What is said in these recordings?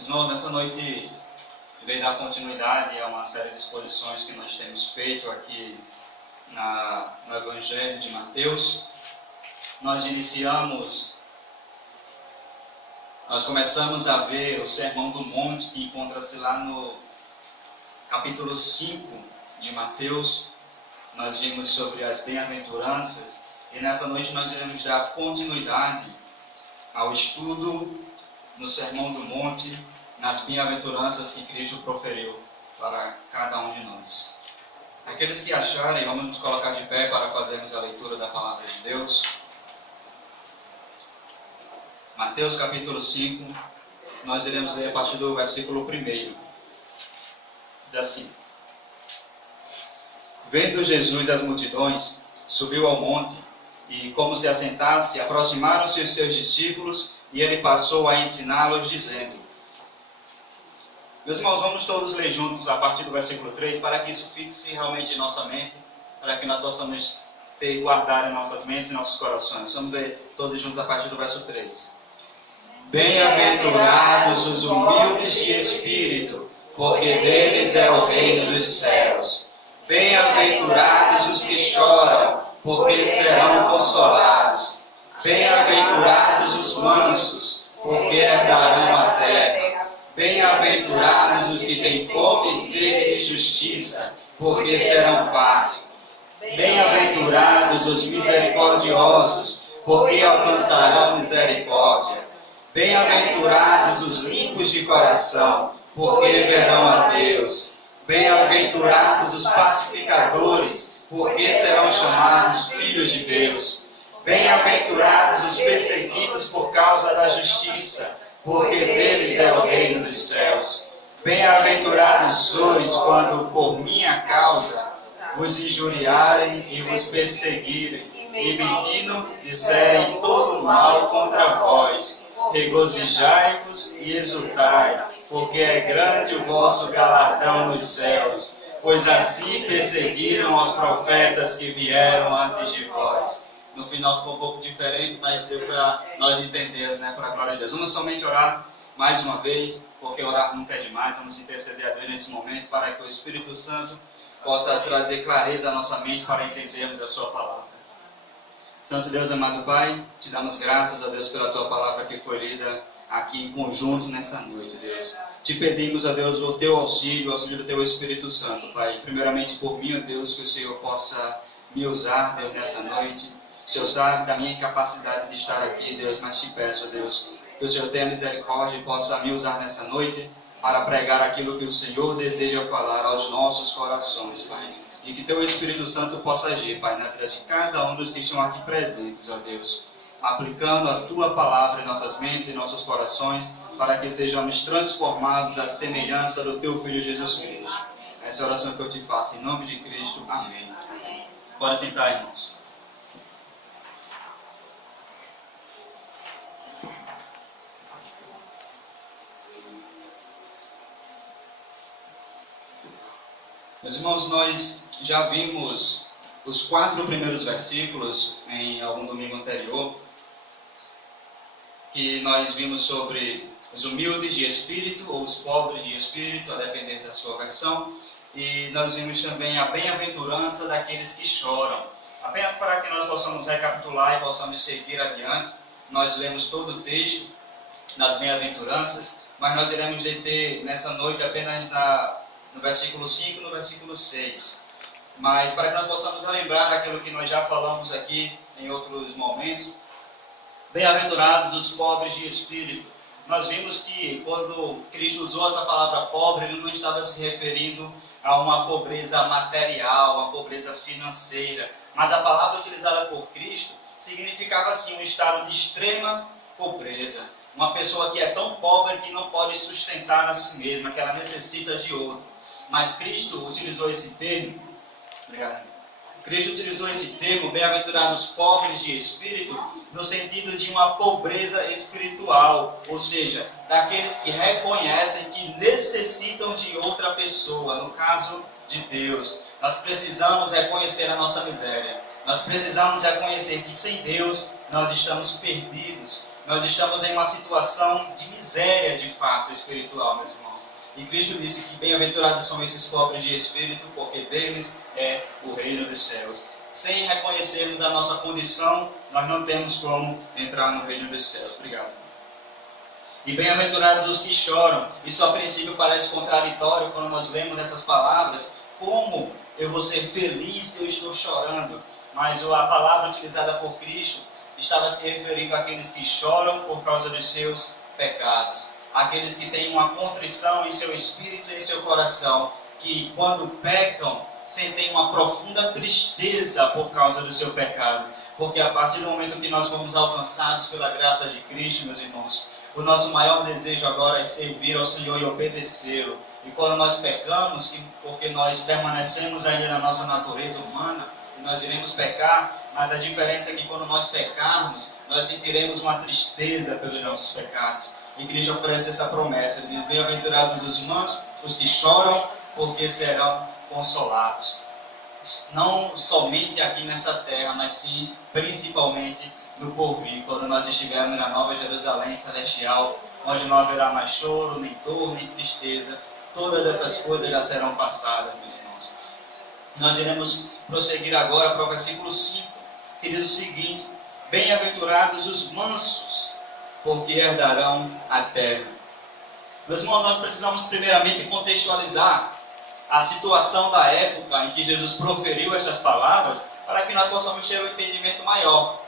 Irmãos, nessa noite irei dar continuidade a uma série de exposições que nós temos feito aqui no Evangelho de Mateus. Nós começamos a ver o Sermão do Monte, que encontra-se lá no capítulo 5 de Mateus. Nós vimos sobre as bem-aventuranças e nessa noite nós iremos dar continuidade ao estudo no Sermão do Monte, nas bem-aventuranças que Cristo proferiu para cada um de nós. Aqueles que acharem, vamos nos colocar de pé para fazermos a leitura da Palavra de Deus. Mateus capítulo 5, nós iremos ler a partir do versículo 1. Diz assim: Vendo Jesus as multidões, subiu ao monte, e como se assentasse, aproximaram-se os seus discípulos, e ele passou a ensiná-los, dizendo... Meus irmãos, vamos todos ler juntos a partir do versículo 3, para que isso fixe realmente em nossa mente, para que nós possamos guardar em nossas mentes e nossos corações. Vamos ler todos juntos a partir do verso 3. Bem-aventurados os humildes de espírito, porque deles é o reino dos céus. Bem-aventurados os que choram, porque serão consolados. Bem-aventurados os mansos, porque herdarão a terra. Bem-aventurados os que têm fome e sede de justiça, porque serão fartos. Bem-aventurados os misericordiosos, porque alcançarão misericórdia. Bem-aventurados os limpos de coração, porque verão a Deus. Bem-aventurados os pacificadores, porque serão chamados filhos de Deus. Bem-aventurados os perseguidos por causa da justiça, porque deles é o reino dos céus. Bem-aventurados sois quando por minha causa vos injuriarem e vos perseguirem, e mentindo disserem todo mal contra vós. Regozijai-vos e exultai, porque é grande o vosso galardão nos céus, pois assim perseguiram os profetas que vieram antes de vós. No final ficou um pouco diferente, mas deu para nós entendermos, para a glória de Deus. Vamos somente orar mais uma vez, porque orar nunca é demais. Vamos interceder a Deus nesse momento, para que o Espírito Santo possa trazer clareza à nossa mente para entendermos a sua palavra. Santo Deus, amado Pai, te damos graças, a Deus, pela tua palavra que foi lida aqui em conjunto nessa noite, Deus. Te pedimos, a Deus, o teu auxílio, o auxílio do teu Espírito Santo, Pai. Primeiramente por mim, ó Deus, que o Senhor possa me usar, Deus, nessa noite. O Senhor sabe da minha incapacidade de estar aqui, Deus, mas te peço, Deus, que o Senhor tenha misericórdia e possa me usar nessa noite para pregar aquilo que o Senhor deseja falar aos nossos corações, Pai. E que teu Espírito Santo possa agir, Pai, na vida de cada um dos que estão aqui presentes, ó Deus, aplicando a tua palavra em nossas mentes e nossos corações, para que sejamos transformados à semelhança do teu Filho Jesus Cristo. Essa é a oração que eu te faço, em nome de Cristo. Amém. Bora sentar, irmãos. Meus irmãos, nós já vimos os 4 primeiros versículos em algum domingo anterior, que nós vimos sobre os humildes de espírito, ou os pobres de espírito, a depender da sua versão, e nós vimos também a bem-aventurança daqueles que choram. Apenas para que nós possamos recapitular e possamos seguir adiante, nós lemos todo o texto das bem-aventuranças, mas nós iremos deter nessa noite apenas no versículo 5 e no versículo 6. Mas para que nós possamos lembrar aquilo que nós já falamos aqui em outros momentos, bem-aventurados os pobres de espírito. Nós vimos que quando Cristo usou essa palavra pobre, ele não estava se referindo a uma pobreza material, uma pobreza financeira, mas a palavra utilizada por Cristo significava assim um estado de extrema pobreza. Uma pessoa que é tão pobre que não pode sustentar a si mesma, que ela necessita de outro. Mas Cristo utilizou esse termo, bem-aventurados pobres de espírito, no sentido de uma pobreza espiritual, ou seja, daqueles que reconhecem que necessitam de outra pessoa, no caso de Deus. Nós precisamos reconhecer a nossa miséria, nós precisamos reconhecer que sem Deus nós estamos perdidos. Nós estamos em uma situação de miséria, de fato, espiritual, meus irmãos. E Cristo disse que bem-aventurados são esses pobres de espírito, porque deles é o reino dos céus. Sem reconhecermos a nossa condição, nós não temos como entrar no reino dos céus. Obrigado. E bem-aventurados os que choram. Isso a princípio parece contraditório quando nós lemos essas palavras. Como eu vou ser feliz se eu estou chorando? Mas a palavra utilizada por Cristo estava se referindo àqueles que choram por causa dos seus pecados. Aqueles que têm uma contrição em seu espírito e em seu coração, que quando pecam, sentem uma profunda tristeza por causa do seu pecado. Porque a partir do momento que nós fomos alcançados pela graça de Cristo, meus irmãos, o nosso maior desejo agora é servir ao Senhor e obedecê-lo. E quando nós pecamos, porque nós permanecemos ainda na nossa natureza humana, e nós iremos pecar, mas a diferença é que quando nós pecarmos, nós sentiremos uma tristeza pelos nossos pecados. E Cristo oferece essa promessa. Ele diz, bem-aventurados os mansos, os que choram, porque serão consolados. Não somente aqui nessa terra, mas sim, principalmente no porvir, quando nós estivermos na Nova Jerusalém Celestial, onde não haverá mais choro, nem dor, nem tristeza. Todas essas coisas já serão passadas, meus irmãos. Nós iremos prosseguir agora para o versículo 5, que diz o seguinte, bem-aventurados os mansos, porque herdarão a terra. Meus irmãos, nós precisamos primeiramente contextualizar a situação da época em que Jesus proferiu estas palavras, para que nós possamos ter um entendimento maior.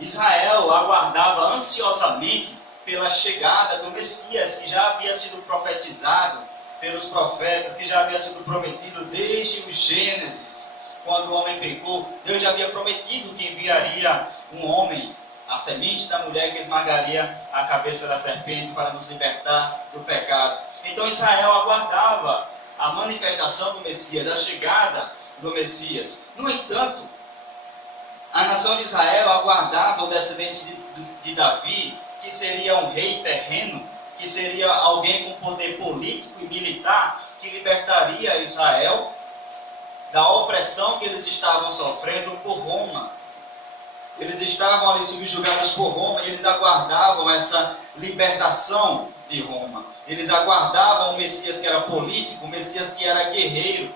Israel aguardava ansiosamente pela chegada do Messias, que já havia sido profetizado pelos profetas, que já havia sido prometido desde o Gênesis. Quando o homem pecou, Deus já havia prometido que enviaria um homem, a semente da mulher que esmagaria a cabeça da serpente para nos libertar do pecado. Então Israel aguardava a manifestação do Messias, a chegada do Messias. No entanto, a nação de Israel aguardava o descendente de Davi, que seria um rei terreno, que seria alguém com poder político e militar, que libertaria Israel da opressão que eles estavam sofrendo por Roma. Eles estavam ali subjugados por Roma e eles aguardavam essa libertação de Roma. Eles aguardavam o Messias que era político, o Messias que era guerreiro.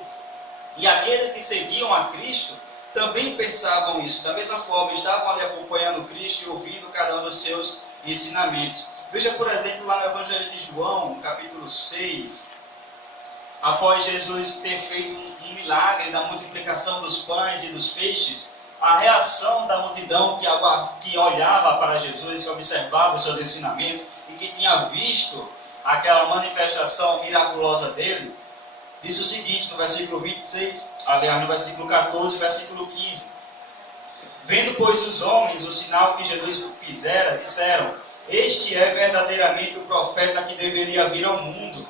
E aqueles que seguiam a Cristo também pensavam isso. Da mesma forma, estavam ali acompanhando Cristo e ouvindo cada um dos seus ensinamentos. Veja, por exemplo, lá no Evangelho de João, no capítulo 6, após Jesus ter feito um milagre da multiplicação dos pães e dos peixes, a reação da multidão que olhava para Jesus, que observava os seus ensinamentos e que tinha visto aquela manifestação miraculosa dele, disse o seguinte no versículo 26, aliás, no versículo 14, versículo 15. Vendo, pois, os homens o sinal que Jesus fizera, disseram, este é verdadeiramente o profeta que deveria vir ao mundo.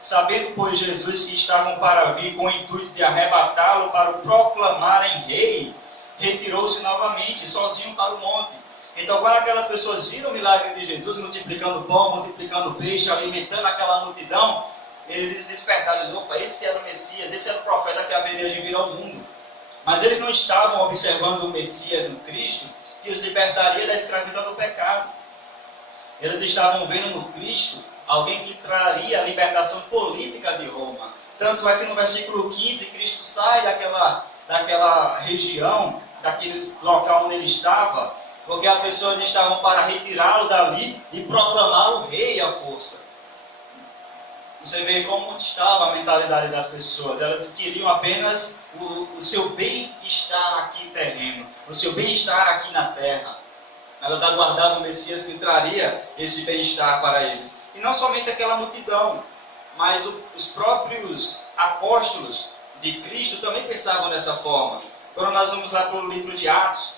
Sabendo, pois, Jesus que estavam para vir com o intuito de arrebatá-lo para o proclamarem rei, retirou-se novamente, sozinho para o monte. Então, quando aquelas pessoas viram o milagre de Jesus, multiplicando pão, multiplicando peixe, alimentando aquela multidão, eles despertaram, opa, esse era o Messias, esse era o profeta que haveria de vir ao mundo. Mas eles não estavam observando o Messias no Cristo, que os libertaria da escravidão do pecado. Eles estavam vendo no Cristo alguém que traria a libertação política de Roma. Tanto é que no versículo 15, Cristo sai daquela região, daquele local onde ele estava, porque as pessoas estavam para retirá-lo dali e proclamar o rei à força. Você vê como estava a mentalidade das pessoas. Elas queriam apenas o seu bem-estar aqui terreno, o seu bem-estar aqui na terra. Elas aguardavam o Messias que traria esse bem-estar para eles. E não somente aquela multidão, mas os próprios apóstolos de Cristo também pensavam dessa forma. Quando nós vamos lá para o livro de Atos,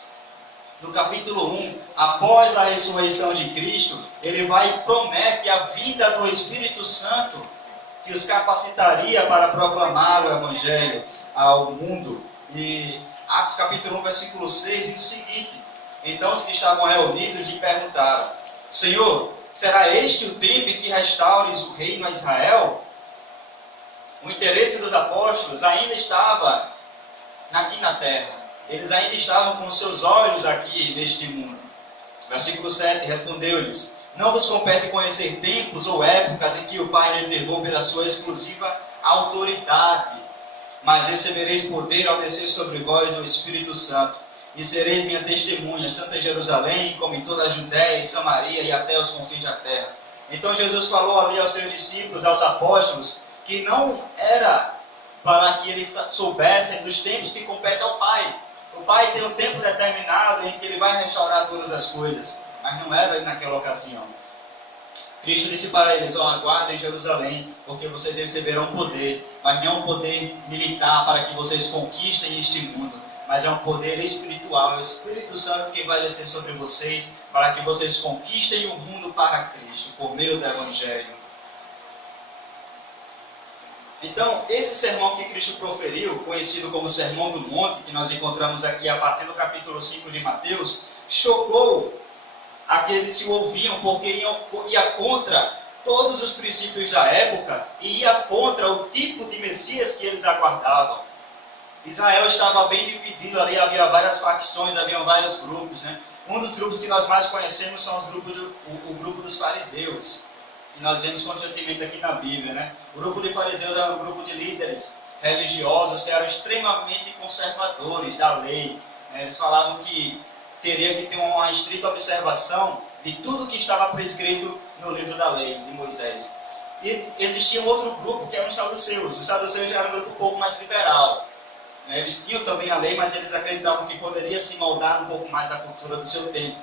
no capítulo 1, após a ressurreição de Cristo, ele vai e promete a vinda do Espírito Santo, que os capacitaria para proclamar o Evangelho ao mundo. E Atos capítulo 1, versículo 6, diz o seguinte, então os que estavam reunidos lhe perguntaram, Senhor, será este o tempo em que restaures o reino a Israel? O interesse dos apóstolos ainda estava aqui na terra. Eles ainda estavam com seus olhos aqui neste mundo. Versículo 7, respondeu-lhes: não vos compete conhecer tempos ou épocas em que o Pai reservou pela sua exclusiva autoridade, mas recebereis poder ao descer sobre vós o Espírito Santo, e sereis minhas testemunhas, tanto em Jerusalém, como em toda a Judéia e Samaria e até os confins da terra. Então Jesus falou ali aos seus discípulos, aos apóstolos, que não era para que eles soubessem dos tempos que competem ao Pai. O Pai tem um tempo determinado em que Ele vai restaurar todas as coisas, mas não era naquela ocasião. Cristo disse para eles: aguardem em Jerusalém, porque vocês receberão poder, mas não é um poder militar para que vocês conquistem este mundo, mas é um poder espiritual. É o Espírito Santo que vai descer sobre vocês para que vocês conquistem o mundo para Cristo, por meio do Evangelho. Então, esse sermão que Cristo proferiu, conhecido como Sermão do Monte, que nós encontramos aqui a partir do capítulo 5 de Mateus, chocou aqueles que o ouviam, porque ia contra todos os princípios da época e ia contra o tipo de Messias que eles aguardavam. Israel estava bem dividido ali, havia várias facções, havia vários grupos, né? Um dos grupos que nós mais conhecemos são o grupo dos fariseus, que nós vemos constantemente aqui na Bíblia, né? O grupo de fariseus era um grupo de líderes religiosos que eram extremamente conservadores da lei, né? Eles falavam que teria que ter uma estrita observação de tudo que estava prescrito no livro da lei de Moisés. E existia um outro grupo que eram os saduceus. Os saduceus já eram um grupo um pouco mais liberal. Eles tinham também a lei, mas eles acreditavam que poderia se moldar um pouco mais a cultura do seu tempo.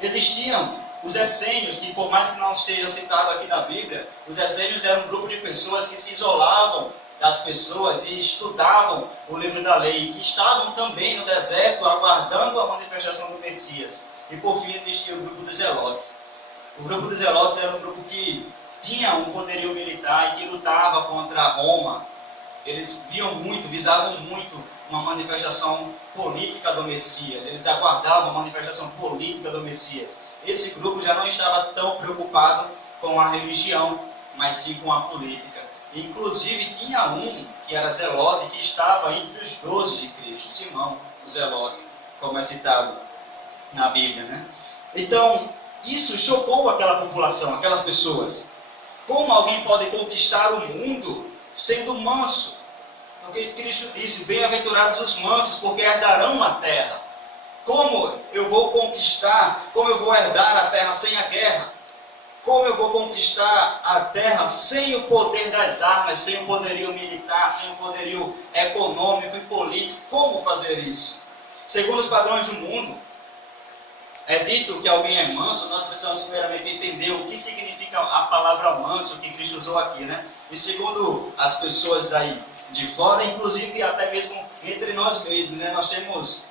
Existiam os essênios, que por mais que não esteja citado aqui na Bíblia, os essênios eram um grupo de pessoas que se isolavam das pessoas e estudavam o livro da lei, que estavam também no deserto aguardando a manifestação do Messias. E por fim existia o grupo dos zelotes. O grupo dos zelotes era um grupo que tinha um poderio militar e que lutava contra Roma. Eles visavam muito uma manifestação política do Messias. Eles aguardavam a manifestação política do Messias. Esse grupo já não estava tão preocupado com a religião, mas sim com a política. Inclusive tinha um que era zelote, que estava entre os 12 de Cristo, Simão, o zelote, como é citado na Bíblia, né? Então, isso chocou aquela população, aquelas pessoas. Como alguém pode conquistar o mundo sendo manso? Porque Cristo disse: bem-aventurados os mansos, porque herdarão a terra. Como eu vou conquistar, como eu vou herdar a terra sem a guerra? Como eu vou conquistar a terra sem o poder das armas, sem o poderio militar, sem o poderio econômico e político? Como fazer isso? Segundo os padrões do mundo, é dito que alguém é manso, nós precisamos primeiramente entender o que significa a palavra manso que Cristo usou aqui, né? E segundo as pessoas aí de fora, inclusive até mesmo entre nós mesmos, né? Nós temos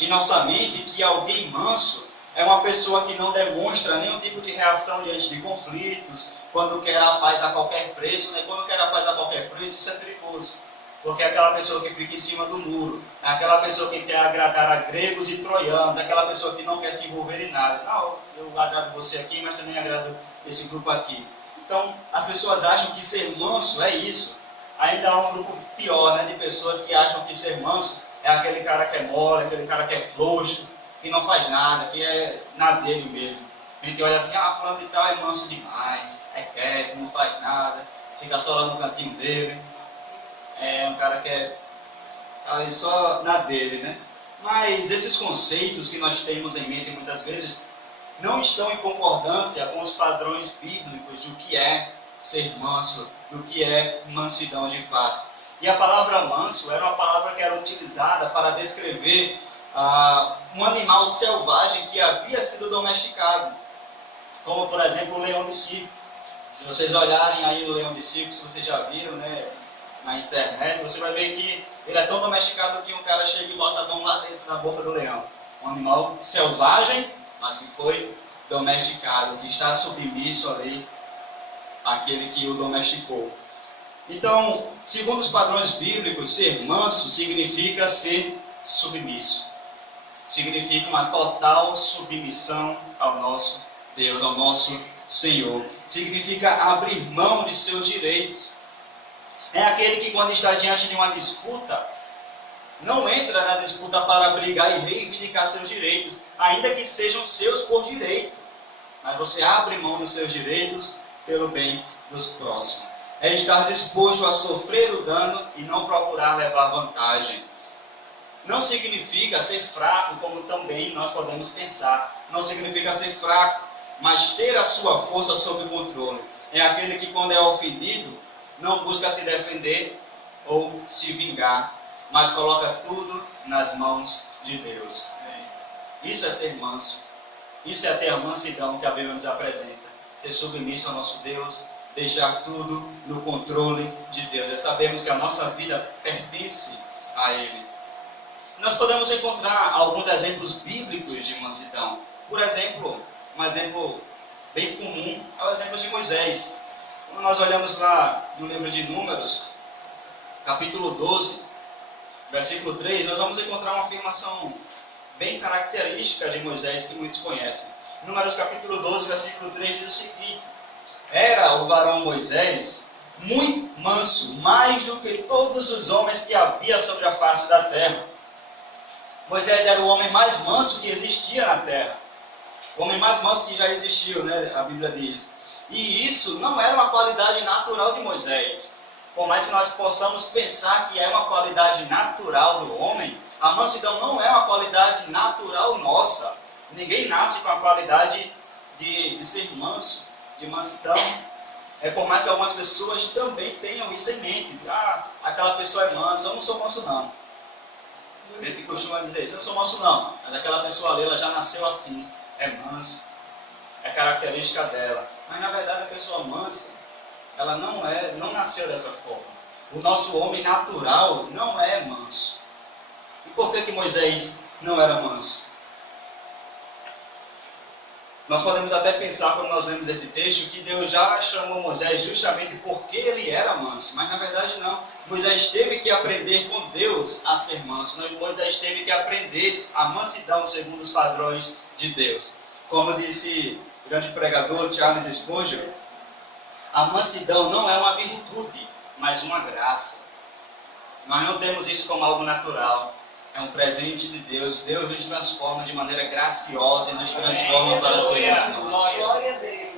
em nossa mente que alguém manso é uma pessoa que não demonstra nenhum tipo de reação diante de conflitos, quando quer a paz a qualquer preço, né? Quando quer a paz a qualquer preço, isso é perigoso. Porque é aquela pessoa que fica em cima do muro, é aquela pessoa que quer agradar a gregos e troianos, é aquela pessoa que não quer se envolver em nada. Não, eu agrado você aqui, mas também agrado esse grupo aqui. Então, as pessoas acham que ser manso é isso. Ainda há um grupo pior, né, de pessoas que acham que ser manso é aquele cara que é mole, aquele cara que é frouxo, que não faz nada, que é na dele mesmo. A gente olha assim: fulano de tal é manso demais, é quieto, não faz nada, fica só lá no cantinho dele. É um cara que é ali só na dele, né? Mas esses conceitos que nós temos em mente muitas vezes não estão em concordância com os padrões bíblicos do que é ser manso, do que é mansidão de fato. E a palavra manso era uma palavra que era utilizada para descrever um animal selvagem que havia sido domesticado, como por exemplo o leão de circo. Se vocês olharem aí no leão de circo, se vocês já viram, né, na internet, você vai ver que ele é tão domesticado que um cara chega e bota a mão lá dentro da boca do leão. Um animal selvagem, mas que foi domesticado, que está submisso ali àquele que o domesticou. Então, segundo os padrões bíblicos, ser manso significa ser submisso. Significa uma total submissão ao nosso Deus, ao nosso Senhor. Significa abrir mão de seus direitos. É aquele que, quando está diante de uma disputa, não entra na disputa para brigar e reivindicar seus direitos, ainda que sejam seus por direito. Mas você abre mão dos seus direitos pelo bem dos próximos. É estar disposto a sofrer o dano e não procurar levar vantagem. Não significa ser fraco, como também nós podemos pensar. Não significa ser fraco, mas ter a sua força sob controle. É aquele que, quando é ofendido, não busca se defender ou se vingar, mas coloca tudo nas mãos de Deus. Isso é ser manso. Isso é ter a mansidão que a Bíblia nos apresenta. Ser submisso ao nosso Deus, deixar tudo no controle de Deus. Sabemos que a nossa vida pertence a Ele. Nós podemos encontrar alguns exemplos bíblicos de mansidão. Por exemplo, um exemplo bem comum é o exemplo de Moisés. Quando nós olhamos lá no livro de Números, capítulo 12, versículo 3, nós vamos encontrar uma afirmação bem característica de Moisés que muitos conhecem. Números capítulo 12, versículo 3 diz o seguinte: era o varão Moisés muito manso, mais do que todos os homens que havia sobre a face da terra. Moisés era o homem mais manso que existia na terra. O homem mais manso que já existiu, né? A Bíblia diz. E isso não era uma qualidade natural de Moisés. Por mais que nós possamos pensar que é uma qualidade natural do homem, a mansidão não é uma qualidade natural nossa. Ninguém nasce com a qualidade de ser manso, de mansidão. É por mais que algumas pessoas também tenham isso em mente. Ah, aquela pessoa é mansa, eu não sou manso não. A gente costuma dizer isso, eu não sou manso não. Mas aquela pessoa ali, ela já nasceu assim, é mansa, é característica dela. Mas na verdade a pessoa mansa, ela não nasceu dessa forma. O nosso homem natural não é manso. E por que Moisés não era manso? Nós podemos até pensar, quando nós lemos esse texto, que Deus já chamou Moisés justamente porque ele era manso. Mas na verdade não. Moisés teve que aprender com Deus a ser manso. Moisés teve que aprender a mansidão segundo os padrões de Deus. Como disse o grande pregador Charles Spurgeon, a mansidão não é uma virtude, mas uma graça. Nós não temos isso como algo natural. É um presente de Deus. Deus nos transforma de maneira graciosa e nos transforma para sermos mansos. Glória a Deus.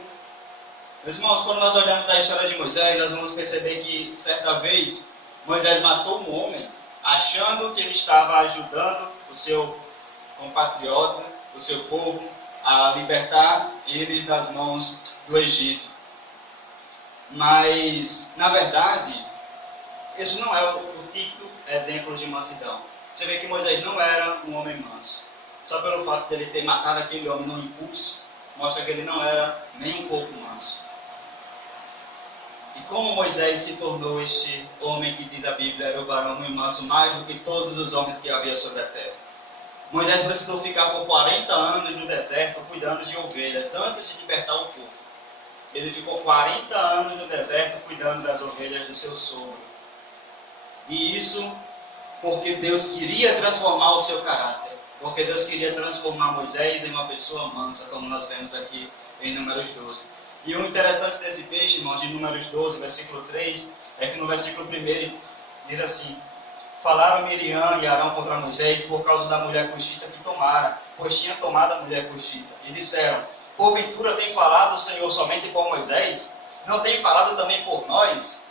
Meus irmãos, quando nós olhamos a história de Moisés, nós vamos perceber que, certa vez, Moisés matou um homem, achando que ele estava ajudando o seu compatriota, o seu povo, a libertar eles das mãos do Egito. Mas, na verdade, isso não é o típico exemplo de mansidão. Você vê que Moisés não era um homem manso. Só pelo fato de ele ter matado aquele homem no impulso, mostra que ele não era nem um pouco manso. E como Moisés se tornou este homem que diz a Bíblia, era o varão muito manso, mais do que todos os homens que havia sobre a terra? Moisés precisou ficar por 40 anos no deserto cuidando de ovelhas, antes de libertar o povo. Ele ficou 40 anos no deserto cuidando das ovelhas do seu sogro. E isso porque Deus queria transformar o seu caráter. Porque Deus queria transformar Moisés em uma pessoa mansa, como nós vemos aqui em Números 12. E o interessante desse texto, irmãos, de Números 12, versículo 3, é que no versículo 1 diz assim: falaram Miriam e Arão contra Moisés por causa da mulher cuxita que tomara, pois tinha tomado a mulher cuxita. E disseram: porventura tem falado o Senhor somente por Moisés? Não tem falado também por nós?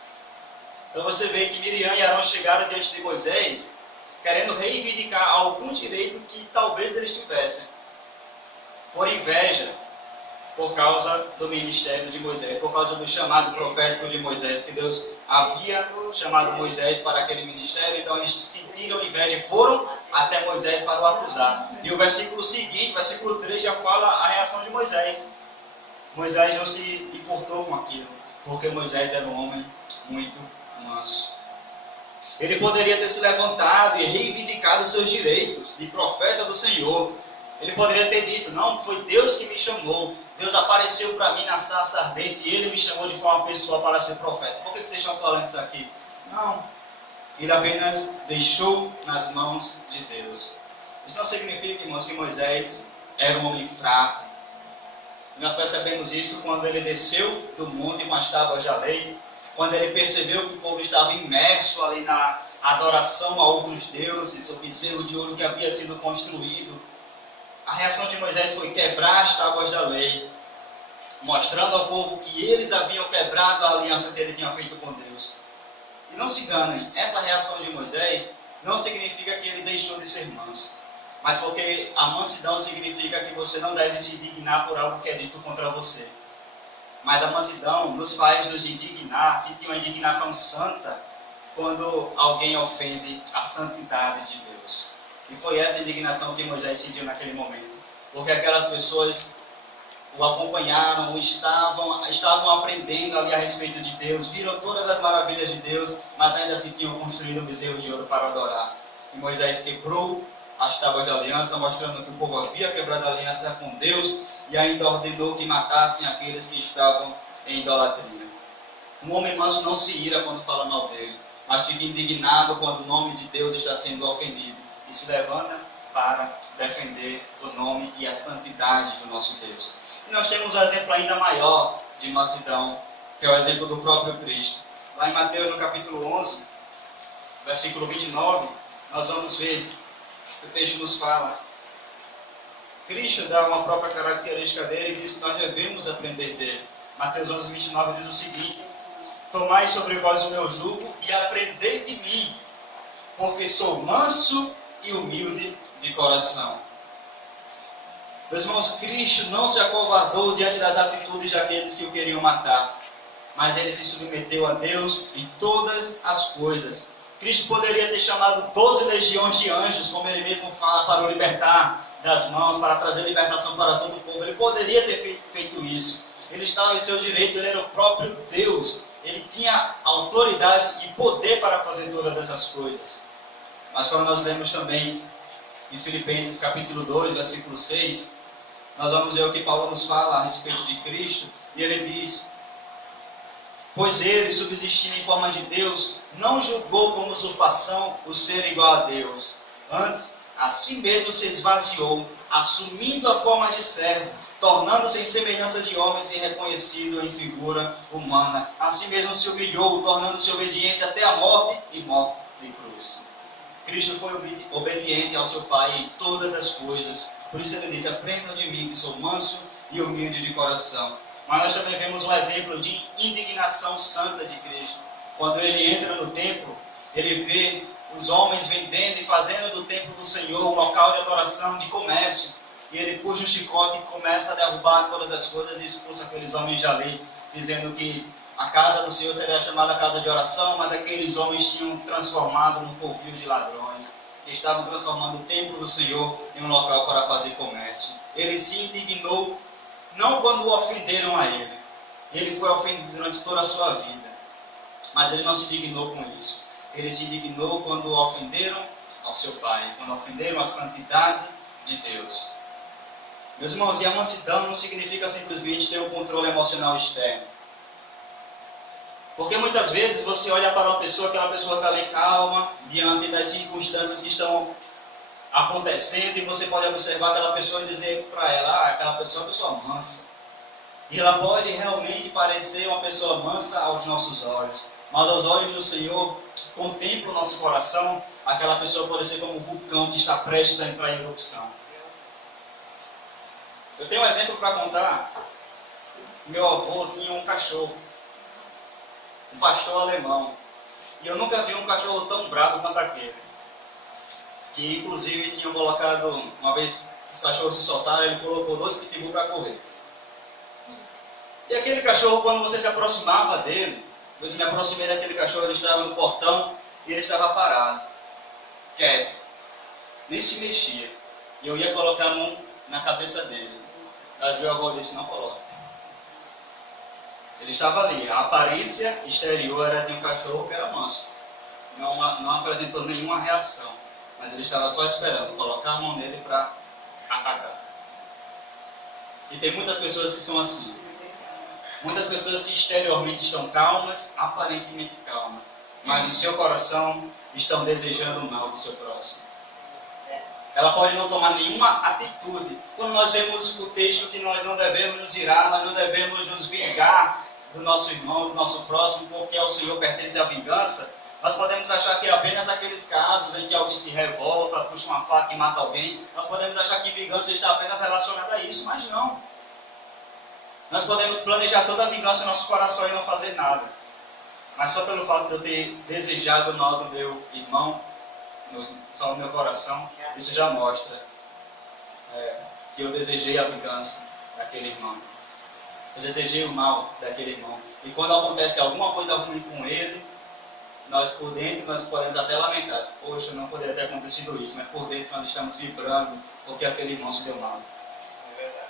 Então você vê que Miriam e Arão chegaram diante de Moisés, querendo reivindicar algum direito que talvez eles tivessem, por inveja, por causa do ministério de Moisés, por causa do chamado profético de Moisés, que Deus havia chamado Moisés para aquele ministério. Então eles sentiram inveja e foram até Moisés para o acusar. E o versículo seguinte, versículo 3, já fala a reação de Moisés. Moisés não se importou com aquilo, porque Moisés era um homem muito manso. Ele poderia ter se levantado e reivindicado os seus direitos de profeta do Senhor. Ele poderia ter dito: não, foi Deus que me chamou. Deus apareceu para mim na sarça ardente e Ele me chamou de forma pessoal para ser profeta. Por que vocês estão falando isso aqui? Não. Ele apenas deixou nas mãos de Deus. Isso não significa, irmãos, que Moisés era um homem fraco. Nós percebemos isso quando ele desceu do monte com as tábuas da lei, quando ele percebeu que o povo estava imerso ali adoração a outros deuses, o bezerro de ouro que havia sido construído. A reação de Moisés foi quebrar as tábuas da lei, mostrando ao povo que eles haviam quebrado a aliança que ele tinha feito com Deus. E não se enganem, essa reação de Moisés não significa que ele deixou de ser manso, mas porque a mansidão significa que você não deve se indignar por algo que é dito contra você. Mas a mansidão nos faz nos indignar, sentir uma indignação santa, quando alguém ofende a santidade de Deus. E foi essa indignação que Moisés sentiu naquele momento. Porque aquelas pessoas o acompanharam, estavam aprendendo ali a respeito de Deus, viram todas as maravilhas de Deus, mas ainda assim tinham construído um bezerro de ouro para adorar. E Moisés quebrou as tábuas da aliança, mostrando que o povo havia quebrado a aliança com Deus, e ainda ordenou que matassem aqueles que estavam em idolatria. Um homem manso não se ira quando fala mal dele, mas fica indignado quando o nome de Deus está sendo ofendido, e se levanta para defender o nome e a santidade do nosso Deus. E nós temos um exemplo ainda maior de mansidão, que é o exemplo do próprio Cristo. Lá em Mateus, no capítulo 11, versículo 29, nós vamos ver, o texto nos fala. Cristo dá uma própria característica dele e diz que nós devemos aprender dele. Mateus 11, 29 diz o seguinte: tomai sobre vós o meu jugo e aprendei de mim, porque sou manso e humilde de coração. Meus irmãos, Cristo não se acovardou diante das atitudes daqueles que o queriam matar, mas ele se submeteu a Deus em todas as coisas. Cristo poderia ter chamado 12 legiões de anjos, como ele mesmo fala, para o libertar das mãos, para trazer libertação para todo o povo. Ele poderia ter feito isso. Ele estava em seu direito, ele era o próprio Deus. Ele tinha autoridade e poder para fazer todas essas coisas. Mas quando nós lemos também em Filipenses capítulo 2, versículo 6, nós vamos ver o que Paulo nos fala a respeito de Cristo. E ele diz: pois ele, subsistindo em forma de Deus, não julgou como usurpação o ser igual a Deus. Antes, a si mesmo se esvaziou, assumindo a forma de servo, tornando-se em semelhança de homens e reconhecido em figura humana. Assim mesmo se humilhou, tornando-se obediente até a morte e morte de cruz. Cristo foi obediente ao seu Pai em todas as coisas. Por isso ele diz: aprendam de mim, que sou manso e humilde de coração. Mas nós também vemos um exemplo de indignação santa de Cristo. Quando ele entra no templo, ele vê os homens vendendo e fazendo do templo do Senhor um local de adoração, de comércio. E ele puxa um chicote e começa a derrubar todas as coisas e expulsa aqueles homens de ali, dizendo que a casa do Senhor seria chamada casa de oração, mas aqueles homens tinham transformado num covil de ladrões. E estavam transformando o templo do Senhor em um local para fazer comércio. Ele se indignou, não quando o ofenderam a ele. Ele foi ofendido durante toda a sua vida. Mas ele não se indignou com isso. Ele se indignou quando o ofenderam ao seu Pai, quando ofenderam a santidade de Deus. Meus irmãos, e a mansidão não significa simplesmente ter um controle emocional externo. Porque muitas vezes você olha para uma pessoa, aquela pessoa está ali calma, diante das circunstâncias que estão acontecendo, e você pode observar aquela pessoa e dizer para ela: aquela pessoa é uma pessoa mansa. E ela pode realmente parecer uma pessoa mansa aos nossos olhos, mas aos olhos do Senhor, que contempla o nosso coração, aquela pessoa pode ser como um vulcão que está prestes a entrar em erupção. Eu tenho um exemplo para contar. Meu avô tinha um cachorro, um pastor alemão, e eu nunca vi um cachorro tão bravo quanto aquele. Que inclusive tinham colocado, uma vez os cachorros se soltaram, ele colocou 2 pitbull para correr. E aquele cachorro, quando você se aproximava dele, eu me aproximei daquele cachorro, ele estava no portão e ele estava parado, quieto, nem se mexia. E eu ia colocar a mão na cabeça dele, mas meu avô disse: não coloque. Ele estava ali, a aparência exterior era de um cachorro que era manso, não apresentou nenhuma reação, mas ele estava só esperando colocar a mão nele para atacar. E tem muitas pessoas que são assim. Muitas pessoas que exteriormente estão calmas, aparentemente calmas, mas no seu coração estão desejando o mal do seu próximo. Ela pode não tomar nenhuma atitude. Quando nós vemos o texto que nós não devemos nos irar, nós não devemos nos vingar do nosso irmão, do nosso próximo, porque ao Senhor pertence a vingança, Nós podemos achar que é apenas aqueles casos em que alguém se revolta, puxa uma faca e mata alguém. Nós podemos achar que vingança está apenas relacionada a isso, mas não. Nós podemos planejar toda a vingança no nosso coração e não fazer nada. Mas só pelo fato de eu ter desejado o mal do meu irmão, só no meu coração, isso já mostra que eu desejei a vingança daquele irmão. Eu desejei o mal daquele irmão. E quando acontece alguma coisa ruim com ele, nós por dentro nós podemos até lamentar. Poxa, não poderia ter acontecido isso. Mas por dentro nós estamos vibrando porque aquele irmão se deu mal. É verdade.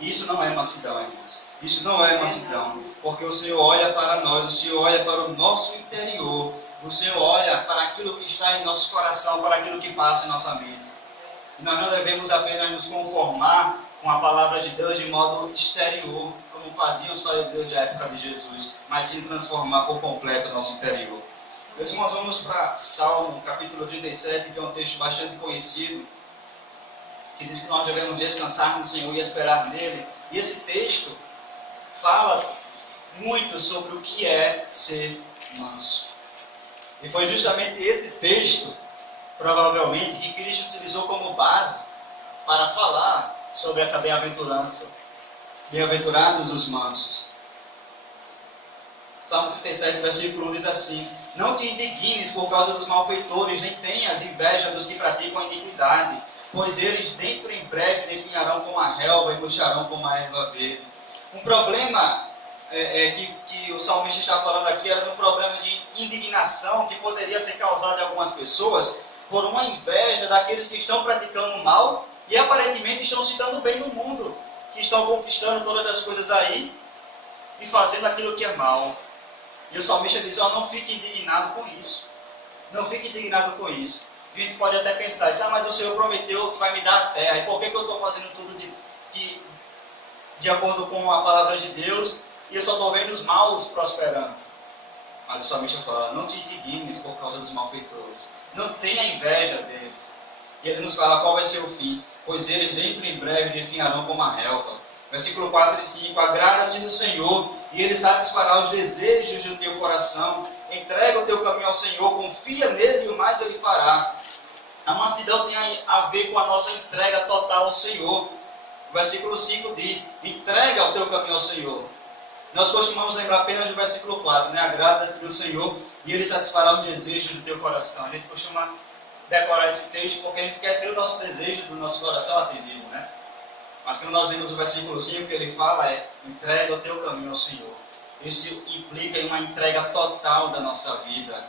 Isso não é mansidão, irmãos. Isso não é mansidão. Porque o Senhor olha para nós, o Senhor olha para o nosso interior. O Senhor olha para aquilo que está em nosso coração, para aquilo que passa em nossa mente. E nós não devemos apenas nos conformar com a palavra de Deus de modo exterior, como faziam os fariseus da época de Jesus, mas sim transformar por completo o nosso interior. Meus irmãos, vamos para Salmo, capítulo 37, que é um texto bastante conhecido, que diz que nós devemos descansar no Senhor e esperar nele. E esse texto fala muito sobre o que é ser manso. E foi justamente esse texto, provavelmente, que Cristo utilizou como base para falar sobre essa bem-aventurança. Bem-aventurados os mansos. Salmo 37, versículo 1 diz assim: Não te indignes por causa dos malfeitores, nem tenhas inveja dos que praticam a iniquidade, pois eles dentro em breve definharão como a relva e murcharão como a erva verde. Um problema que o salmista está falando aqui era um problema de indignação que poderia ser causado em algumas pessoas por uma inveja daqueles que estão praticando mal e aparentemente estão se dando bem no mundo, que estão conquistando todas as coisas aí e fazendo aquilo que é mal. E o salmista diz: não fique indignado com isso. Não fique indignado com isso. A gente pode até pensar: mas o Senhor prometeu que vai me dar a terra, e por que eu estou fazendo tudo de acordo com a palavra de Deus e eu só estou vendo os maus prosperando? Mas o salmista fala: não te indignes por causa dos malfeitores, não tenha inveja deles. E ele nos fala qual vai ser o fim: pois eles dentro em breve definharão como a relva. Versículo 4 e 5: Agrada-te do Senhor, e Ele satisfará os desejos do teu coração. Entrega o teu caminho ao Senhor, confia nele e o mais Ele fará. A mansidão tem a ver com a nossa entrega total ao Senhor. O versículo 5 diz: entrega o teu caminho ao Senhor. Nós costumamos lembrar apenas do versículo 4, né? Agrada-te do Senhor, e Ele satisfará os desejos do teu coração. A gente costuma decorar esse texto porque a gente quer ter o nosso desejo do nosso coração atendido, né? Mas quando nós vemos o versículo 5, que ele fala entrega o teu caminho ao Senhor. Isso implica em uma entrega total da nossa vida.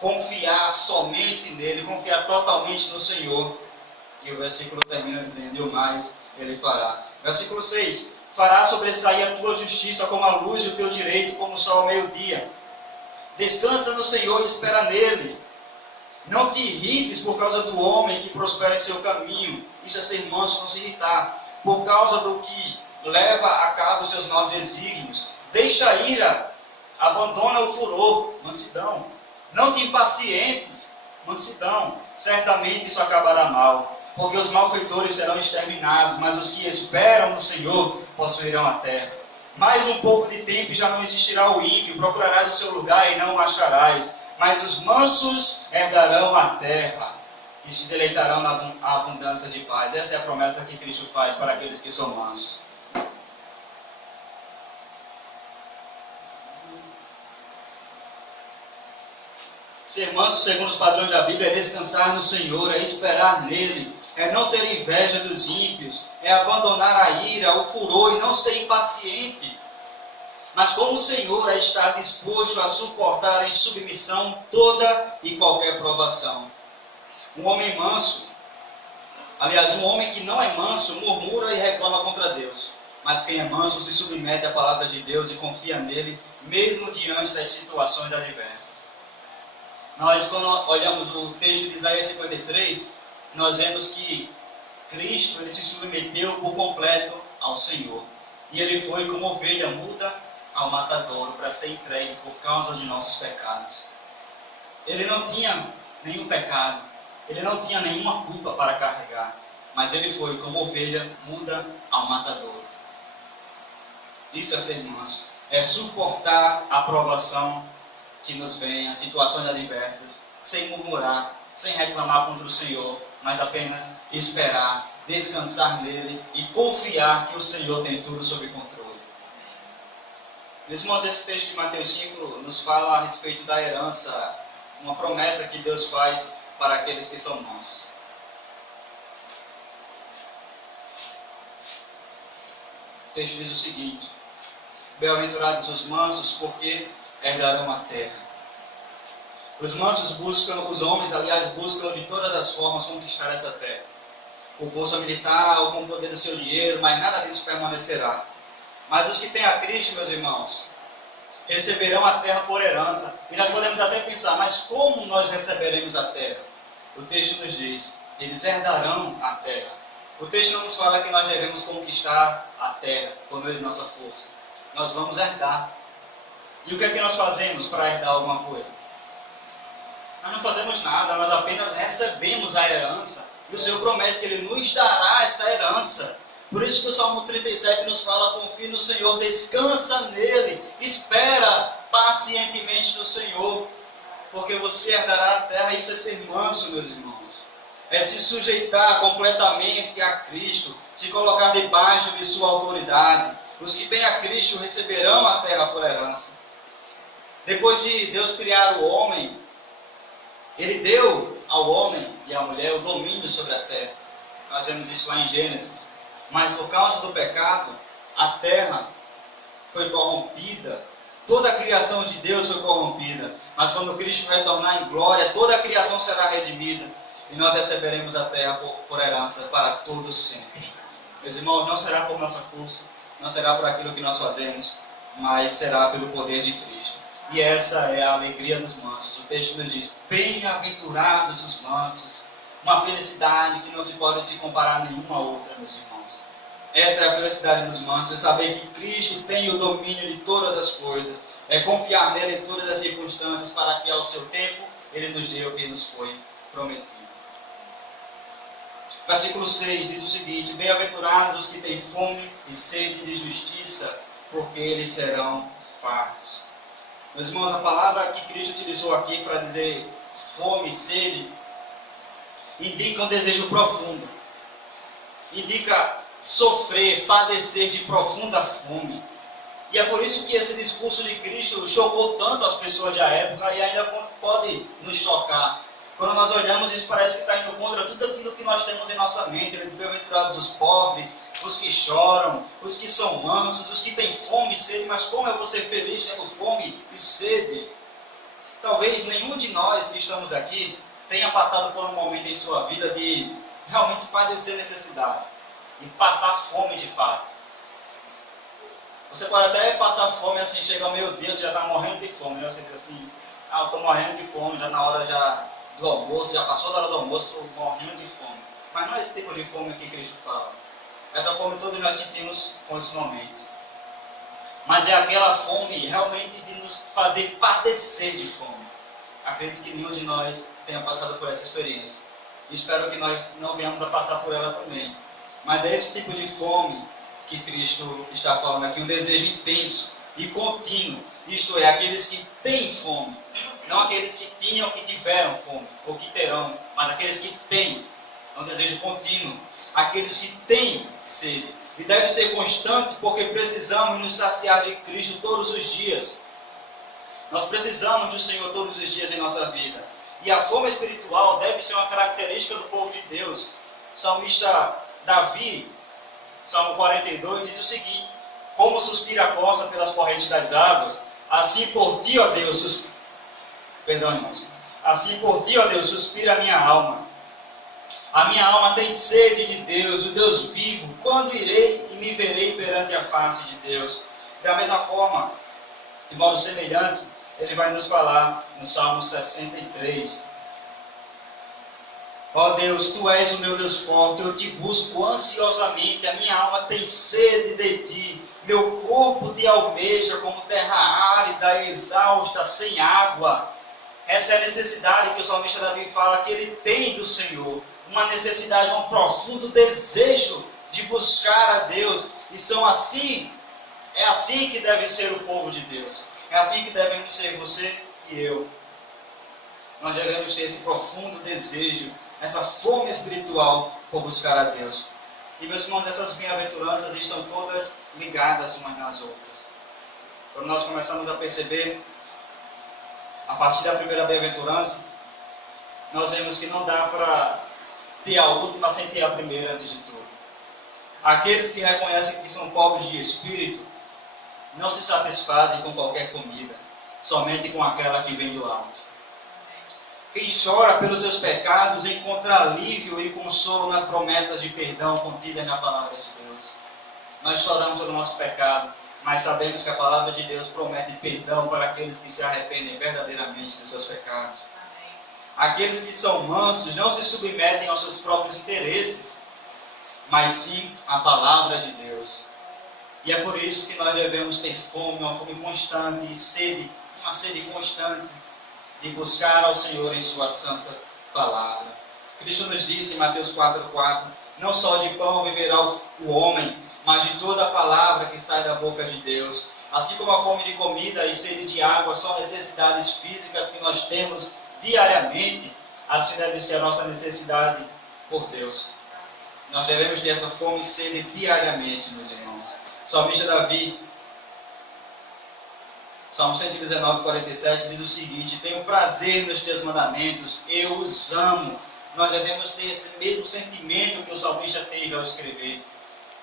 Confiar somente nele, confiar totalmente no Senhor. E o versículo termina dizendo: e o mais ele fará. Versículo 6: fará sobressair a tua justiça como a luz e o teu direito como o sol ao meio-dia. Descansa no Senhor e espera nele. Não te irrites por causa do homem que prospera em seu caminho. Isso é ser manso, não se irritar. Por causa do que leva a cabo os seus maus desígnios. Deixa a ira, abandona o furor, mansidão. Não te impacientes, mansidão. Certamente isso acabará mal, porque os malfeitores serão exterminados, mas os que esperam no Senhor possuirão a terra. Mais um pouco de tempo e já não existirá o ímpio, procurarás o seu lugar e não o acharás. Mas os mansos herdarão a terra e se deleitarão na abundância de paz. Essa é a promessa que Cristo faz para aqueles que são mansos. Ser manso, segundo os padrões da Bíblia, é descansar no Senhor, é esperar nele, é não ter inveja dos ímpios, é abandonar a ira, o furor e não ser impaciente. Mas como o Senhor é estar disposto a suportar em submissão toda e qualquer provação. Um homem manso, aliás, um homem que não é manso, murmura e reclama contra Deus. Mas quem é manso se submete à palavra de Deus e confia nele, mesmo diante das situações adversas. Nós, quando olhamos o texto de Isaías 53, nós vemos que Cristo ele se submeteu por completo ao Senhor. E ele foi como ovelha muda ao matadouro para ser entregue por causa de nossos pecados. Ele não tinha nenhum pecado, ele não tinha nenhuma culpa para carregar, mas ele foi como ovelha muda ao matadouro. Isso é ser manso, é suportar a provação que nos venham, situações adversas, sem murmurar, sem reclamar contra o Senhor, mas apenas esperar, descansar nele e confiar que o Senhor tem tudo sob controle. Meus irmãos, esse texto de Mateus 5 nos fala a respeito da herança, uma promessa que Deus faz para aqueles que são mansos. O texto diz o seguinte: bem-aventurados os mansos, porque herdarão a terra. Os mansos buscam, os homens, aliás, buscam de todas as formas conquistar essa terra. Com força militar, ou com o poder do seu dinheiro, mas nada disso permanecerá. Mas os que têm a Cristo, meus irmãos, receberão a terra por herança. E nós podemos até pensar, mas como nós receberemos a terra? O texto nos diz, eles herdarão a terra. O texto não nos fala que nós devemos conquistar a terra por meio de nossa força. Nós vamos herdar. E o que é que nós fazemos para herdar alguma coisa? Nós não fazemos nada, nós apenas recebemos a herança. E o Senhor promete que Ele nos dará essa herança. Por isso que o Salmo 37 nos fala, confie no Senhor, descansa nele, espera pacientemente no Senhor, porque você herdará a terra. Isso é ser manso, meus irmãos. É se sujeitar completamente a Cristo, se colocar debaixo de sua autoridade. Os que têm a Cristo receberão a terra por herança. Depois de Deus criar o homem, Ele deu ao homem e à mulher o domínio sobre a terra. Nós vemos isso lá em Gênesis. Mas por causa do pecado, a terra foi corrompida. Toda a criação de Deus foi corrompida. Mas quando Cristo retornar em glória, toda a criação será redimida. E nós receberemos a terra por herança para todos sempre. Meus irmãos, não será por nossa força, não será por aquilo que nós fazemos, mas será pelo poder de Cristo. E essa é a alegria dos mansos. O texto nos diz, bem-aventurados os mansos. Uma felicidade que não se pode se comparar a nenhuma outra, meus irmãos. Essa é a felicidade dos mansos, é saber que Cristo tem o domínio de todas as coisas. É confiar nele em todas as circunstâncias para que ao seu tempo Ele nos dê o que nos foi prometido. Versículo 6 diz o seguinte, bem-aventurados os que têm fome e sede de justiça, porque eles serão fartos. Meus irmãos, a palavra que Cristo utilizou aqui para dizer fome e sede, indica um desejo profundo. Indica sofrer, padecer de profunda fome. E é por isso que esse discurso de Cristo chocou tanto as pessoas da época e ainda pode nos chocar. Quando nós olhamos, isso parece que está indo contra tudo aquilo que nós temos em nossa mente. Ele diz, bem-aventurados os pobres, os que choram, os que são mansos, os que têm fome e sede. Mas como eu vou ser feliz tendo fome e sede? Talvez nenhum de nós que estamos aqui tenha passado por um momento em sua vida de realmente padecer necessidade. E passar fome de fato. Você pode até passar fome assim, chega ao meu Deus, você já está morrendo de fome. Né? Você diz assim, eu estou morrendo de fome, já na hora do almoço, já passou da hora do almoço, estou morrendo de fome. Mas não é esse tipo de fome que Cristo fala. Essa fome todos nós sentimos continuamente. Mas é aquela fome realmente de nos fazer padecer de fome. Acredito que nenhum de nós tenha passado por essa experiência. Espero que nós não venhamos a passar por ela também. Mas é esse tipo de fome que Cristo está falando aqui, um desejo intenso e contínuo. Isto é, aqueles que têm fome. Não aqueles que tinham, que tiveram fome, ou que terão, mas aqueles que têm. É um desejo contínuo. Aqueles que têm sede. E deve ser constante, porque precisamos nos saciar de Cristo todos os dias. Nós precisamos do Senhor todos os dias em nossa vida. E a fome espiritual deve ser uma característica do povo de Deus. O salmista Davi, Salmo 42, diz o seguinte, como suspira a costa pelas correntes das águas, assim por ti, ó Deus, assim por ti, ó Deus, suspira a minha alma. A minha alma tem sede de Deus, do Deus vivo. Quando irei e me verei perante a face de Deus? Da mesma forma, de modo semelhante, ele vai nos falar no Salmo 63. Ó Deus, Tu és o meu Deus forte, eu te busco ansiosamente, a minha alma tem sede de Ti. Meu corpo te almeja como terra árida, exausta, sem água. Essa é a necessidade que o salmista Davi fala que ele tem do Senhor. Uma necessidade, um profundo desejo de buscar a Deus. E é assim que deve ser o povo de Deus. É assim que devemos ser você que eu, nós devemos ter esse profundo desejo, essa fome espiritual por buscar a Deus. E, meus irmãos, essas bem-aventuranças estão todas ligadas umas nas outras. Quando nós começamos a perceber, a partir da primeira bem-aventurança, nós vemos que não dá para ter a última sem ter a primeira antes de tudo. Aqueles que reconhecem que são pobres de espírito, não se satisfazem com qualquer comida, somente com aquela que vem do alto. Quem chora pelos seus pecados encontra alívio e consolo nas promessas de perdão contidas na palavra de Deus. Nós choramos pelo nosso pecado, mas sabemos que a palavra de Deus promete perdão para aqueles que se arrependem verdadeiramente dos seus pecados. Aqueles que são mansos não se submetem aos seus próprios interesses, mas sim à palavra de Deus. E é por isso que nós devemos ter fome, uma fome constante e sede, uma sede constante de buscar ao Senhor em sua santa palavra. Cristo nos disse em Mateus 4,4: não só de pão viverá o homem, mas de toda a palavra que sai da boca de Deus. Assim como a fome de comida e sede de água são necessidades físicas que nós temos diariamente, assim deve ser a nossa necessidade por Deus. Nós devemos ter essa fome e sede diariamente, meus irmãos. O salmista Davi, Salmo 119:47, diz o seguinte: tenho prazer nos teus mandamentos, eu os amo. Nós devemos ter esse mesmo sentimento que o salmista teve ao escrever.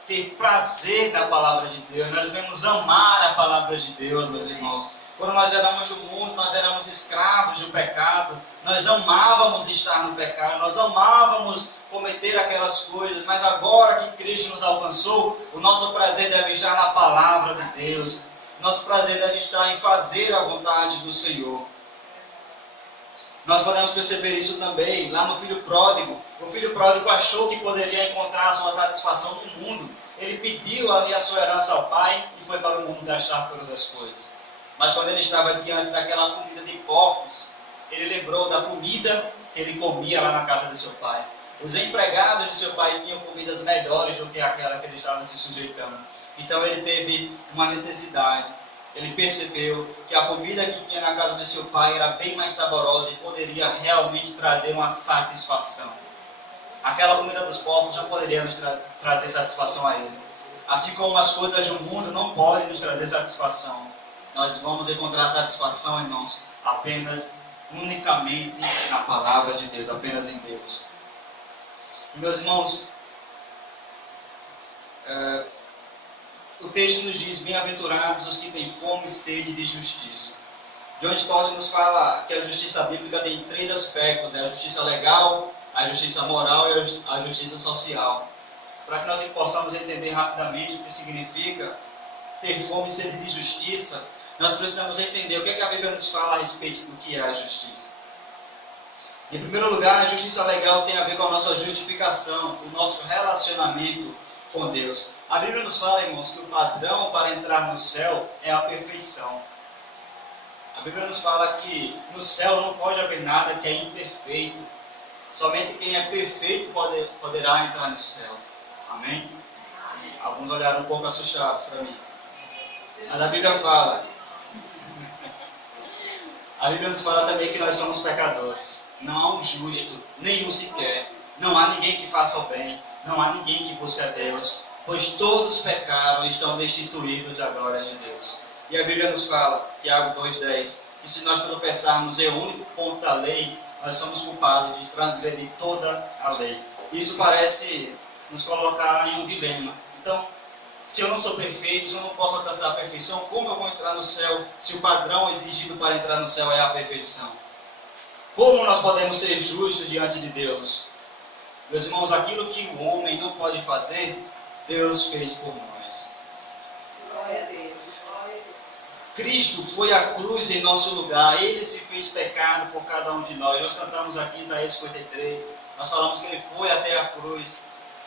Ter prazer na palavra de Deus. Nós devemos amar a palavra de Deus, meus irmãos. Quando nós éramos do mundo, nós éramos escravos do pecado. Nós amávamos estar no pecado, nós amávamos cometer aquelas coisas, mas agora que Cristo nos alcançou, o nosso prazer deve estar na palavra de Deus. Nosso prazer deve estar em fazer a vontade do Senhor. Nós podemos perceber isso também lá no filho pródigo. O filho pródigo achou que poderia encontrar a sua satisfação no mundo. Ele pediu ali a sua herança ao pai e foi para o mundo gastar todas as coisas. Mas quando ele estava diante daquela comida de porcos, ele lembrou da comida que ele comia lá na casa de seu pai. Os empregados de seu pai tinham comidas melhores do que aquela que ele estava se sujeitando. Então ele teve uma necessidade. Ele percebeu que a comida que tinha na casa de seu pai era bem mais saborosa e poderia realmente trazer uma satisfação. Aquela comida dos porcos não poderia nos trazer satisfação a ele. Assim como as coisas do mundo não podem nos trazer satisfação. Nós vamos encontrar satisfação, irmãos, apenas, unicamente na palavra de Deus, apenas em Deus. E, meus irmãos, o texto nos diz: bem-aventurados os que têm fome e sede de justiça. John Stott nos fala que a justiça bíblica tem 3 aspectos: a justiça legal, a justiça moral e a justiça social. Para que nós possamos entender rapidamente o que significa ter fome e sede de justiça, nós precisamos entender o que a Bíblia nos fala a respeito do que é a justiça. Em primeiro lugar, a justiça legal tem a ver com a nossa justificação, o nosso relacionamento com Deus. A Bíblia nos fala, irmãos, que o padrão para entrar no céu é a perfeição. A Bíblia nos fala que no céu não pode haver nada que é imperfeito. Somente quem é perfeito poderá entrar nos céus. Amém? Alguns olharam um pouco assustados para mim. Mas a Bíblia fala. A Bíblia nos fala também que nós somos pecadores. Não há um justo, nenhum sequer. Não há ninguém que faça o bem. Não há ninguém que busque a Deus. Pois todos pecaram e estão destituídos da glória de Deus. E a Bíblia nos fala, Tiago 2,10, que se nós tropeçarmos em um único ponto da lei, nós somos culpados de transgredir toda a lei. Isso parece nos colocar em um dilema. Então, se eu não sou perfeito, se eu não posso alcançar a perfeição, como eu vou entrar no céu se o padrão exigido para entrar no céu é a perfeição? Como nós podemos ser justos diante de Deus? Meus irmãos, aquilo que o homem não pode fazer, Deus fez por nós. Glória a Deus. Cristo foi à cruz em nosso lugar. Ele se fez pecado por cada um de nós. Nós cantamos aqui Isaías 53. Nós falamos que Ele foi até a cruz.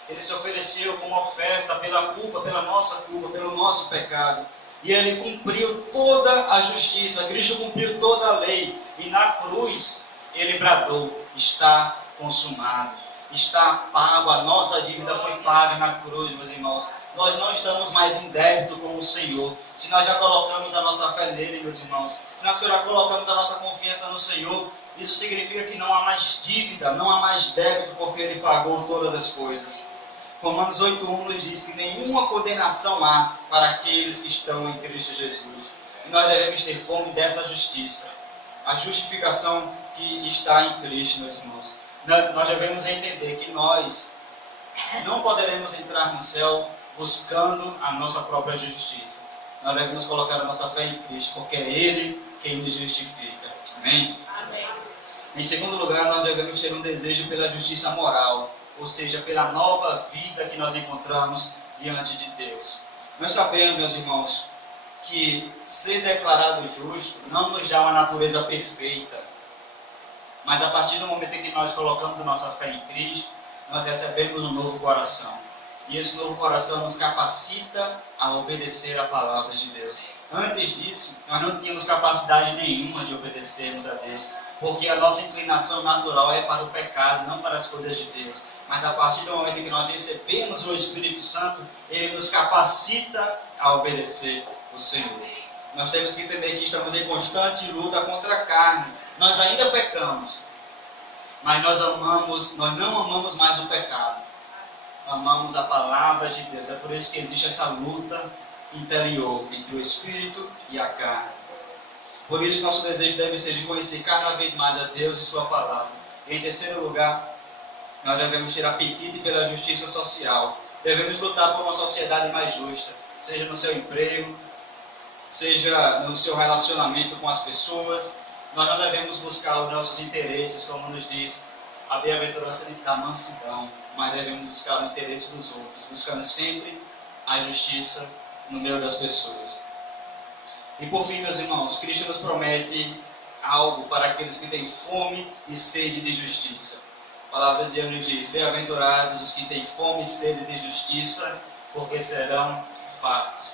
Ele se ofereceu como oferta pela culpa, pela nossa culpa, pelo nosso pecado. E Ele cumpriu toda a justiça. Cristo cumpriu toda a lei. E na cruz Ele bradou: está consumado. Está pago, a nossa dívida foi paga na cruz, meus irmãos. nós não estamos mais em débito com o Senhor. Se nós já colocamos a nossa fé nele, meus irmãos, se nós já colocamos a nossa confiança no Senhor, isso significa que não há mais dívida, não há mais débito, porque ele pagou todas as coisas. Romanos 8:1 nos diz que nenhuma condenação há para aqueles que estão em Cristo Jesus. E nós devemos ter fome dessa justiça, a justificação que está em Cristo, meus irmãos. Nós devemos entender que nós não poderemos entrar no céu buscando a nossa própria justiça. Nós devemos colocar a nossa fé em Cristo, porque é Ele quem nos justifica. Amém? Amém. Em segundo lugar, nós devemos ter um desejo pela justiça moral, ou seja, pela nova vida que nós encontramos diante de Deus. Nós sabemos, meus irmãos, que ser declarado justo não nos dá uma natureza perfeita, mas a partir do momento em que nós colocamos a nossa fé em Cristo, nós recebemos um novo coração. E esse novo coração nos capacita a obedecer a palavra de Deus. Antes disso, nós não tínhamos capacidade nenhuma de obedecermos a Deus, porque a nossa inclinação natural é para o pecado, não para as coisas de Deus. Mas a partir do momento em que nós recebemos o Espírito Santo, ele nos capacita a obedecer o Senhor. Nós temos que entender que estamos em constante luta contra a carne. Nós ainda pecamos, mas nós não amamos mais o pecado. Amamos a palavra de Deus. É por isso que existe essa luta interior entre o Espírito e a carne. Por isso nosso desejo deve ser de conhecer cada vez mais a Deus e sua palavra. Em terceiro lugar, nós devemos ter apetite pela justiça social. Devemos lutar por uma sociedade mais justa, seja no seu emprego, seja no seu relacionamento com as pessoas. Nós não devemos buscar os nossos interesses, como nos diz a bem-aventurança da mansidão, mas devemos buscar o interesse dos outros, buscando sempre a justiça no meio das pessoas. E por fim, meus irmãos, Cristo nos promete algo para aqueles que têm fome e sede de justiça. A palavra de Deus nos diz: bem-aventurados os que têm fome e sede de justiça, porque serão fartos.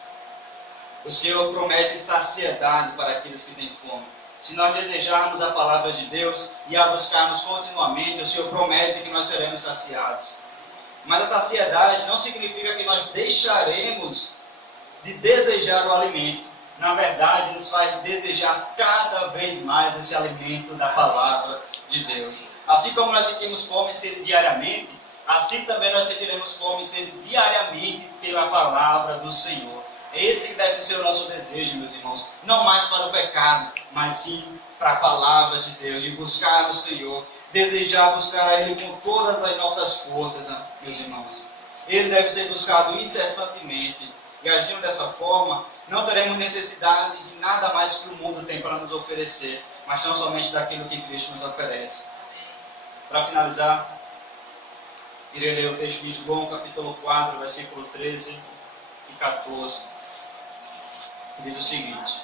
O Senhor promete saciedade para aqueles que têm fome. Se nós desejarmos a palavra de Deus e a buscarmos continuamente, o Senhor promete que nós seremos saciados. Mas a saciedade não significa que nós deixaremos de desejar o alimento. Na verdade, nos faz desejar cada vez mais esse alimento da palavra de Deus. Assim como nós sentimos fome e sede diariamente, assim também nós sentiremos fome e sede diariamente pela palavra do Senhor. É esse que deve ser o nosso desejo, meus irmãos. Não mais para o pecado, mas sim para a palavra de Deus, de buscar o Senhor, desejar buscar a Ele com todas as nossas forças, meus irmãos. Ele deve ser buscado incessantemente. E agindo dessa forma, não teremos necessidade de nada mais que o mundo tem para nos oferecer, mas tão somente daquilo que Cristo nos oferece. Para finalizar, irei ler o texto de João, capítulo 4, versículo 13 e 14. Que diz o seguinte: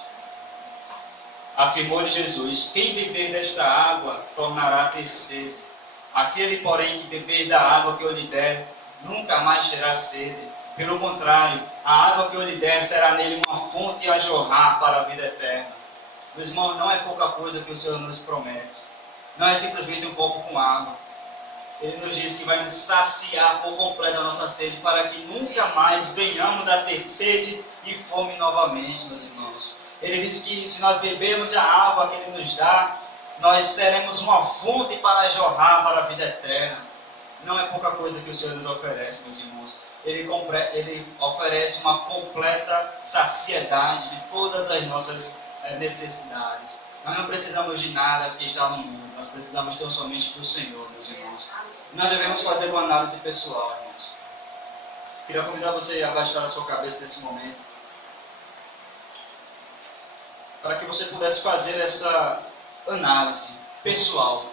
afirmou-lhe Jesus: quem beber desta água tornará a ter sede. Aquele, porém, que beber da água que eu lhe der, nunca mais terá sede. Pelo contrário, a água que eu lhe der será nele uma fonte a jorrar para a vida eterna. Meus irmãos, não é pouca coisa que o Senhor nos promete. Não é simplesmente um pouco com água. Ele nos diz que vai nos saciar por completo a nossa sede, para que nunca mais venhamos a ter sede e fome novamente, meus irmãos. Ele diz que se nós bebermos a água que Ele nos dá, nós seremos uma fonte para jorrar para a vida eterna. Não é pouca coisa que o Senhor nos oferece, meus irmãos. Ele oferece uma completa saciedade de todas as nossas necessidades. Nós não precisamos de nada que está no mundo, nós precisamos tão somente do Senhor, meus irmãos. Nós devemos fazer uma análise pessoal, irmãos. Queria convidar você a abaixar a sua cabeça nesse momento, para que você pudesse fazer essa análise pessoal.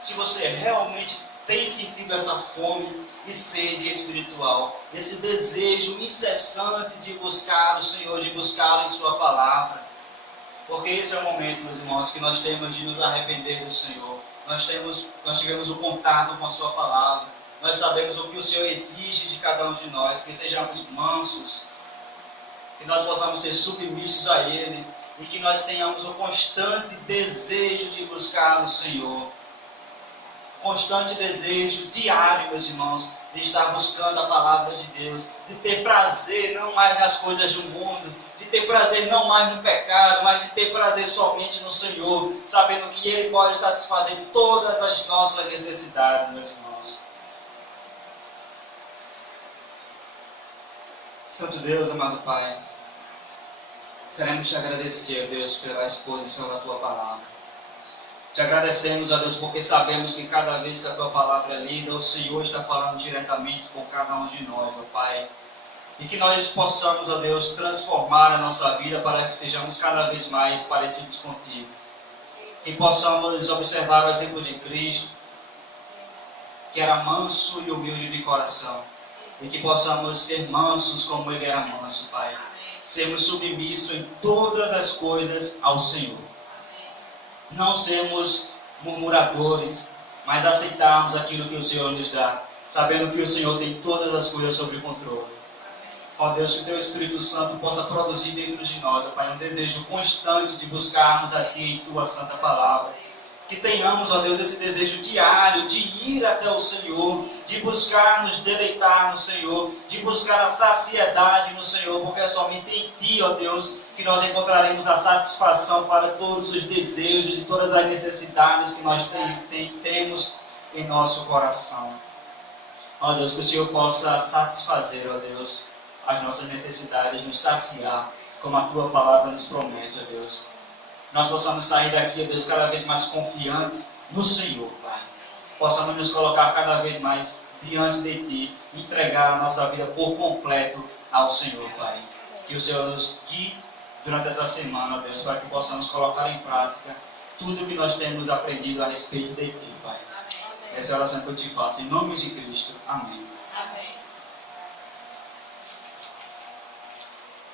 Se você realmente tem sentido essa fome e sede espiritual, esse desejo incessante de buscar o Senhor, de buscá-lo em sua palavra. Porque esse é o momento, meus irmãos, que nós temos de nos arrepender do Senhor. Nós tivemos o contato com a sua palavra. Nós sabemos o que o Senhor exige de cada um de nós, que sejamos mansos, que nós possamos ser submissos a Ele e que nós tenhamos o constante desejo de buscar o Senhor. Constante desejo diário, meus irmãos, de estar buscando a palavra de Deus, de ter prazer não mais nas coisas do mundo, de ter prazer não mais no pecado, mas de ter prazer somente no Senhor, sabendo que Ele pode satisfazer todas as nossas necessidades, meus irmãos. Santo Deus, amado Pai, queremos te agradecer, Deus, pela exposição da Tua palavra. Te agradecemos, ó Deus, porque sabemos que cada vez que a Tua palavra é lida, o Senhor está falando diretamente com cada um de nós, ó Pai. E que nós possamos, ó Deus, transformar a nossa vida para que sejamos cada vez mais parecidos contigo. Que possamos observar o exemplo de Cristo, que era manso e humilde de coração. E que possamos ser mansos como Ele era manso, Pai. Sermos submissos em todas as coisas ao Senhor. Não sermos murmuradores, mas aceitarmos aquilo que o Senhor nos dá, sabendo que o Senhor tem todas as coisas sob controle. Ó Deus, que o Teu Espírito Santo possa produzir dentro de nós, ó Pai, um desejo constante de buscarmos a Ti em Tua Santa Palavra. Que tenhamos, ó Deus, esse desejo diário de ir até o Senhor, de buscar nos deleitar no Senhor, de buscar a saciedade no Senhor, porque é somente em Ti, ó Deus, que nós encontraremos a satisfação para todos os desejos e todas as necessidades que nós temos em nosso coração. Ó Deus, que o Senhor possa satisfazer, ó Deus, as nossas necessidades, nos saciar, como a Tua palavra nos promete, ó Deus. Nós possamos sair daqui, ó Deus, cada vez mais confiantes no Senhor, Pai. Possamos nos colocar cada vez mais diante de Ti, entregar a nossa vida por completo ao Senhor, Pai. Que o Senhor nos guie durante essa semana, ó Deus, para que possamos colocar em prática tudo que nós temos aprendido a respeito de Ti, Pai. Essa é a oração que eu te faço. Em nome de Cristo. Amém.